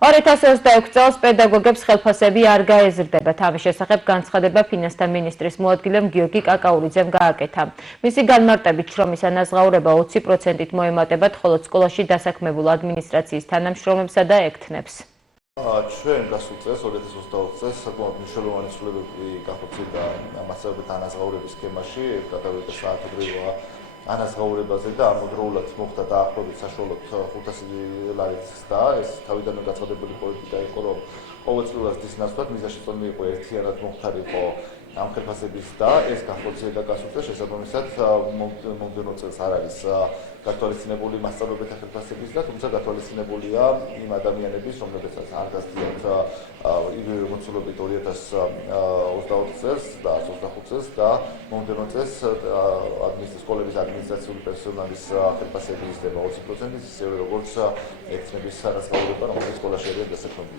2026 წელს პედაგოგებს ხელფასები არ გაეზრდებათ. ამის შესახებ განცხადება ფინანსთა მინისტრის მოადგილემ გიორგი კაკაურიძემ გააკეთა. მისი განმარტებით შრომის ანაზღაურება 20%-ით მოემატებათ, ხოლო სკოლაში დასაქმებულ ადმინისტრაციის თანამშრომლებსა და ექთნებს. ჩვენ გასულ წელს 2022 წელს საკმაოდ მნიშვნელოვანი ცვლილებები განხორციელდა მასწავლებელთა ანაზღაურების სქემაში, გადავიდა საათობრივ ანაზღაურებაზე და ამავდროულად მოხდა დაახლოებით საშუალოდ 500 ლარიც და ეს თავიდანვე გაცხადებული პოლიტიკა იყო, რომ ყოველწლიურად ზრდის ნაცვლად მიზანშეწონილი იყო ერთიანად მომხდარიყო ამ ხელფასების და ეს განხორციელდა გასულ წელს შესაბამისად მომდევნო წელს არ არის გათვალისწინებული მასწავლებელთა ხელფასების და თუმცა გათვალისწინებულია იმ ადამიანების, რომლებსაც არ გასდიათ იგივე მოცულობით 2022 წელს და 2025 წელს და მომდევნო წელს სკოლების ადმინისტრაციული პერსონალის ხელფასები იზრდება 20%-ით, ისევე როგორც ექთნების ანაზღაურება, რომელიც სკოლაში არიან დასაქმებულები.